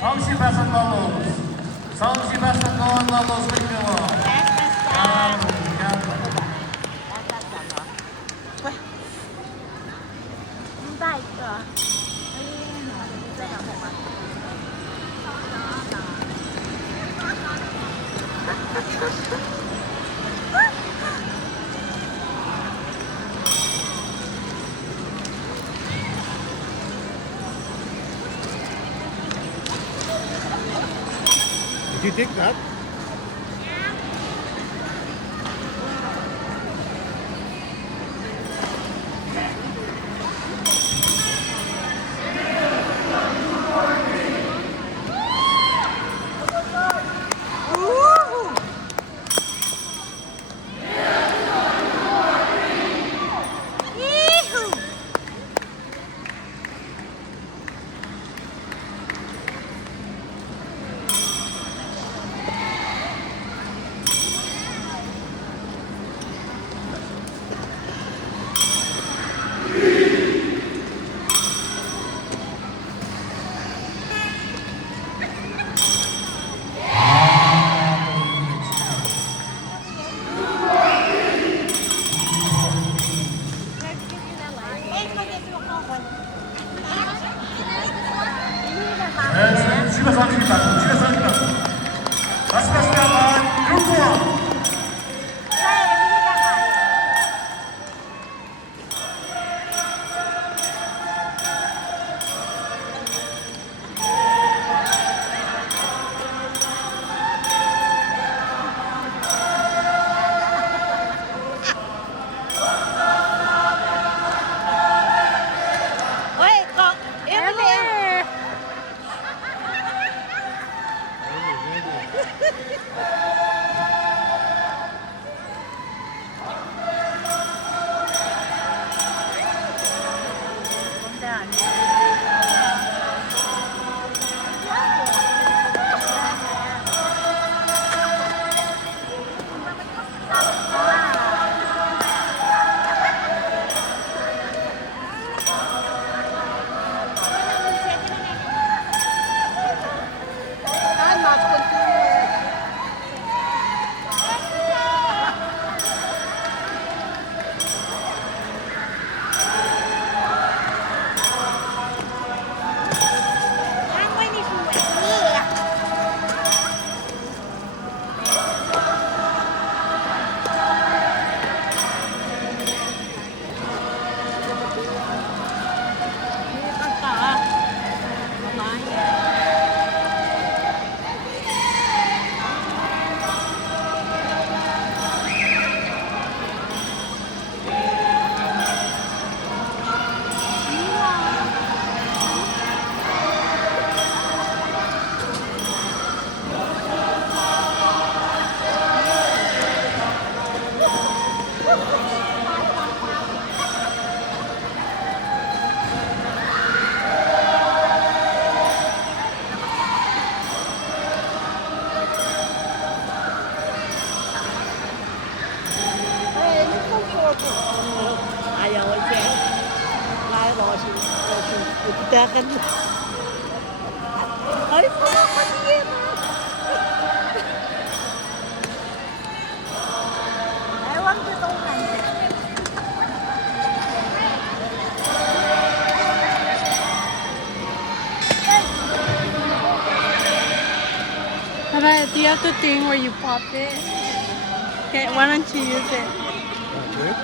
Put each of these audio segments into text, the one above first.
성시 Basangalos. 성시 Basangalos Milo. Yan. Không tay cơ. Đây là một mặt. Did you dig that? 집에 사십니다. 집에 사십니다. 마스카스가 율포. Ayaw siya. Ayaw ko siya. Ipitakan mo. Ay, pamapatiin mo. Ewan ko itong nanti. Alright, do you have the thing where you pop it? Okay, why don't you use it? Okay.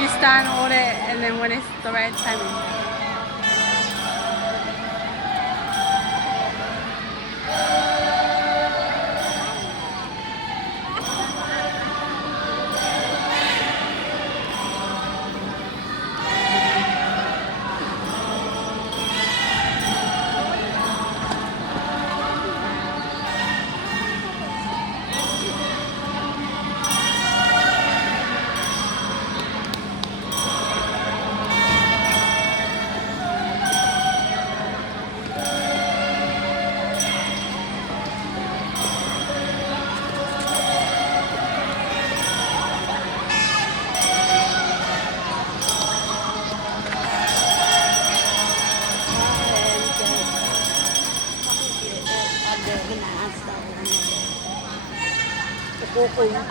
You stand, hold it, and then when it's the right timing. Coco.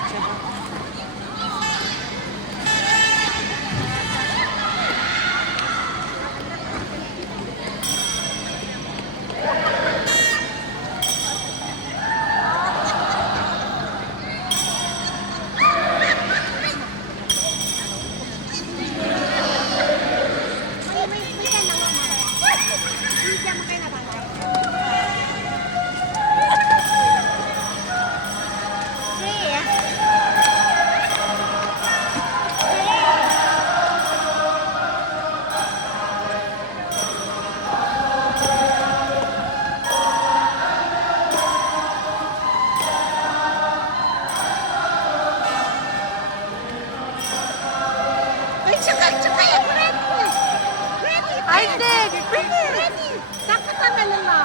Isaac, ready. Dapat ang alala.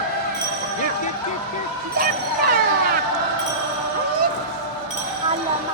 Get. Allah.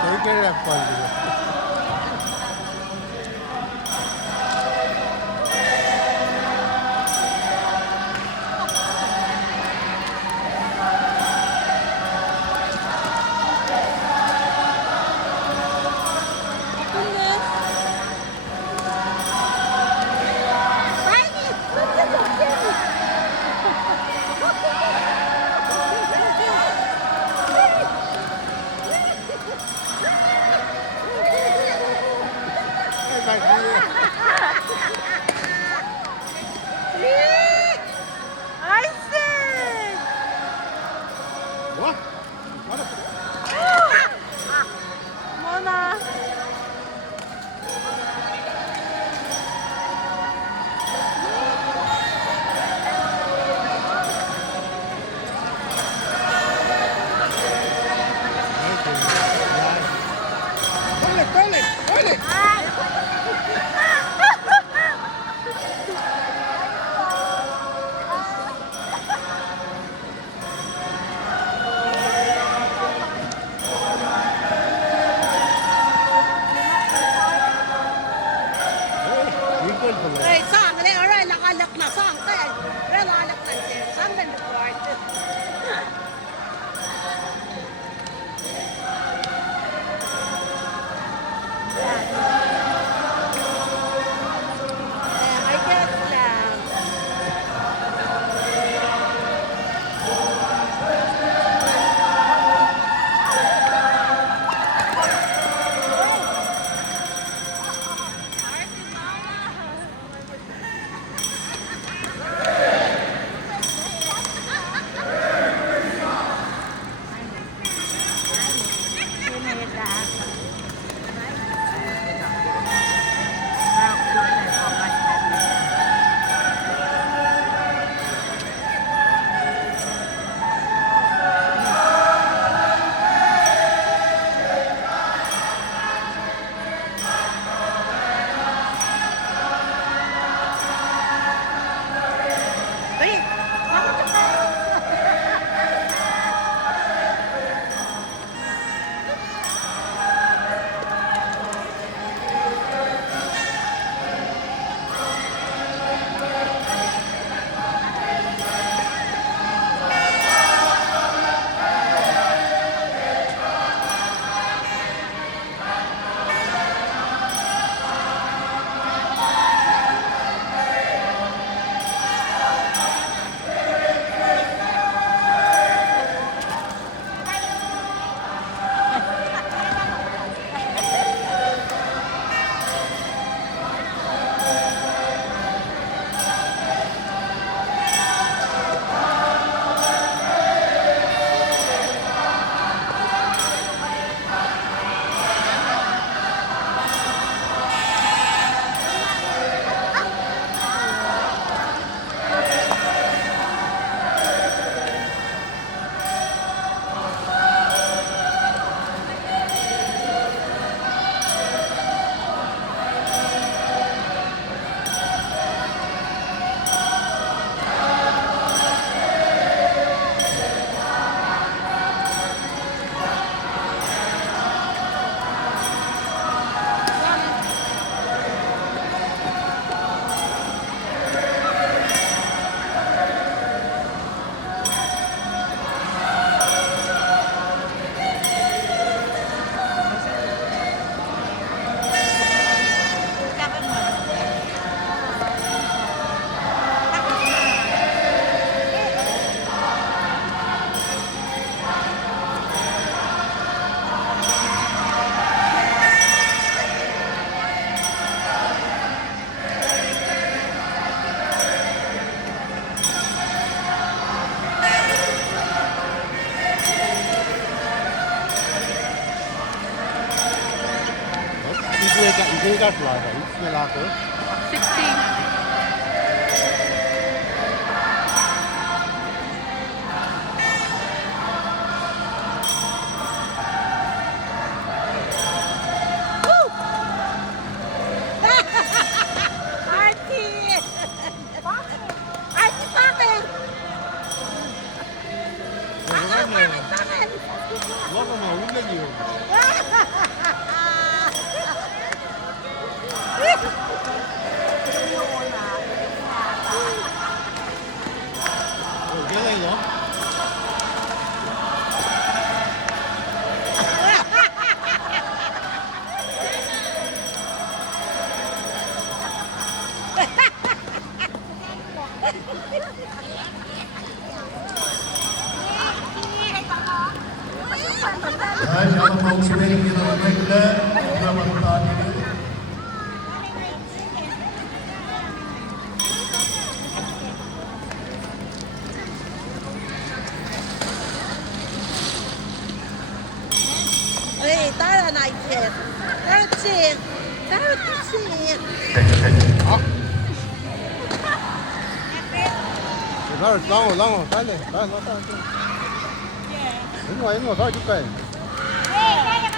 Take care of one. Isaac! What? Mona. Toilet. 이게 좋아하다. 이스멜라고. 60. Archie! Archie, bakit? Bakit? 먹으면 울레기요. 울레기요? Inşallah komşu benim yanımdakiler. Kuramadı takibi. Ê, tới là này kìa. Tới xiên. Tới xiên. Peki peki. 랑어, 빨리. 빨리. 이거 사줄까?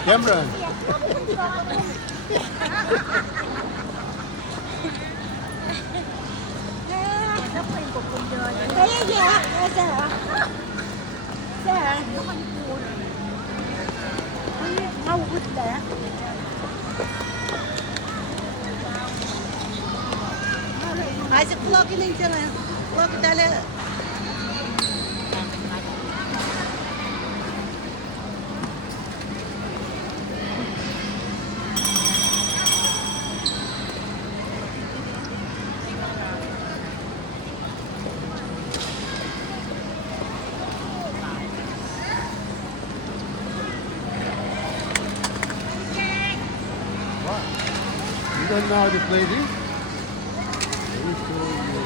캠런. Cái gì hả? Sao hả? Sao hả? Ngâu quýt đẻ. Hãy vlog cái lên cho này. Vlog cái đây lên. You don't know how to play this? Let me show you.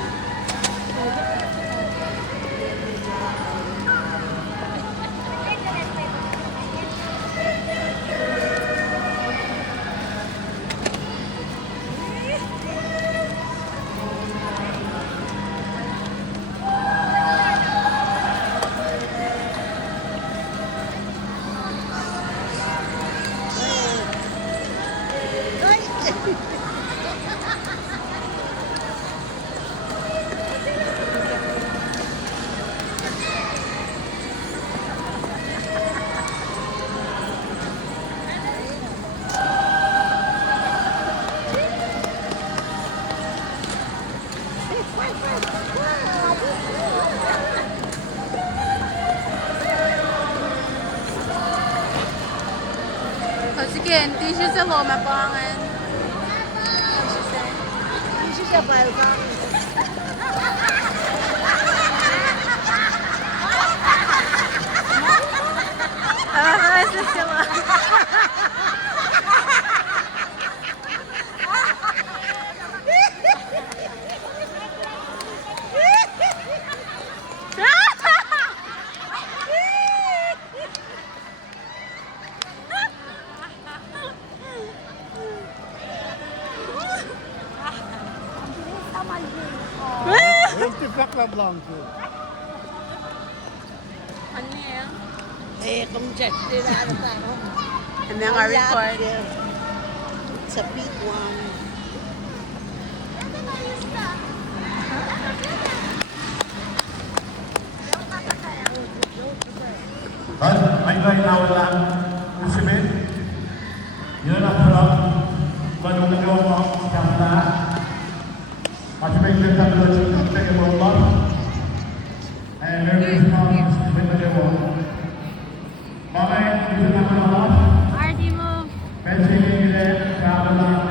Sige, hindi siya sa lumabangan. Hindi siya balgang. Asa sila. Ultifakla blanco. Ano yan? Eh, kung check nila ano pa. And then I record. It's a big one. Anh vậy nào là Usman? Nhớ là Trump và đúng là điều đó chẳng là masih baik kita belajar tentang Allah. And there is no Usman dia boh. Maka itu nama Allah. Ardi mo. Pensi ini kalau